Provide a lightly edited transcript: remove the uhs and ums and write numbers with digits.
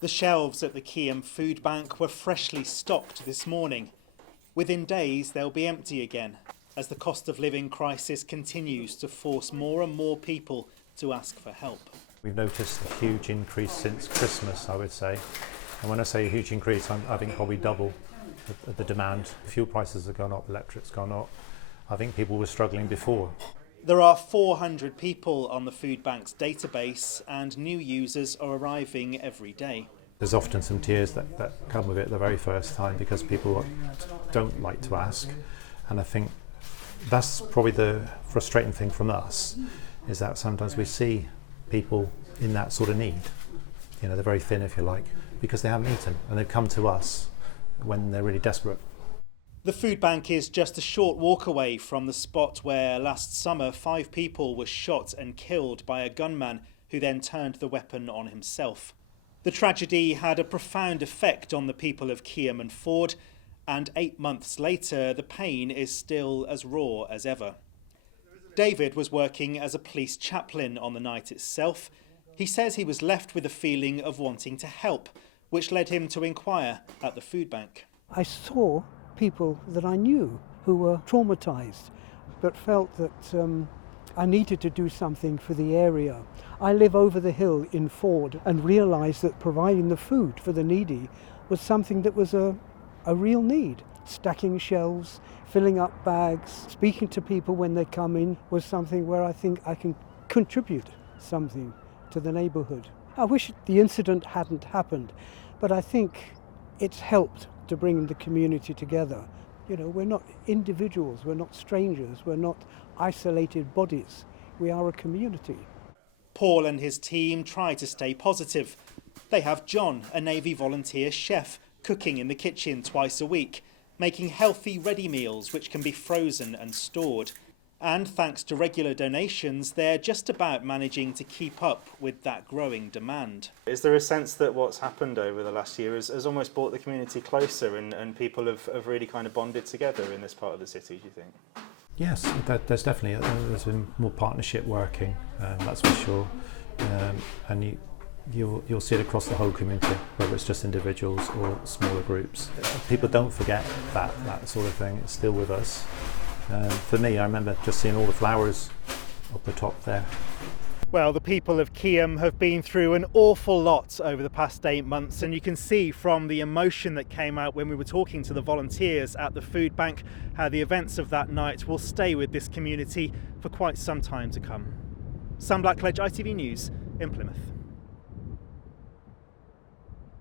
The shelves at the Keyham Food Bank were freshly stocked this morning. Within days, they'll be empty again, as the cost of living crisis continues to force more and more people to ask for help. We've noticed a huge increase since Christmas, I would say. And when I say a huge increase, I think probably double the demand. Fuel prices have gone up, electric's gone up. I think people were struggling before. There are 400 people on the food bank's database, and new users are arriving every day. There's often some tears that come with it the very first time because people don't like to ask. And I think that's probably the frustrating thing from us, is that sometimes we see people in that sort of need. You know, they're very thin, if you like, because they haven't eaten, and they've come to us when they're really desperate. The food bank is just a short walk away from the spot where last summer 5 people were shot and killed by a gunman who then turned the weapon on himself. The tragedy had a profound effect on the people of Keyham and Ford, and 8 months later the pain is still as raw as ever. David was working as a police chaplain on the night itself. He says he was left with a feeling of wanting to help, which led him to inquire at the food bank. I saw people that I knew who were traumatised, but felt that I needed to do something for the area. I live over the hill in Ford and realised that providing the food for the needy was something that was a real need. Stacking shelves, filling up bags, speaking to people when they come in was something where I think I can contribute something to the neighbourhood. I wish the incident hadn't happened, but I think it's helped to bring the community together. You know, we're not individuals, we're not strangers, we're not isolated bodies. We are a community. Paul and his team try to stay positive. They have John, a Navy volunteer chef, cooking in the kitchen twice a week, making healthy ready meals which can be frozen and stored. And thanks to regular donations, they're just about managing to keep up with that growing demand. Is there a sense that what's happened over the last year has almost brought the community closer and people have really kind of bonded together in this part of the city, do you think? Yes, there's definitely there's been more partnership working, that's for sure. And you'll see it across the whole community, whether it's just individuals or smaller groups. People don't forget that sort of thing. It's still with us. For me, I remember just seeing all the flowers up the top there. Well, the people of Keyham have been through an awful lot over the past 8 months, and you can see from the emotion that came out when we were talking to the volunteers at the food bank how the events of that night will stay with this community for quite some time to come. Sam Blackledge, ITV News in Plymouth.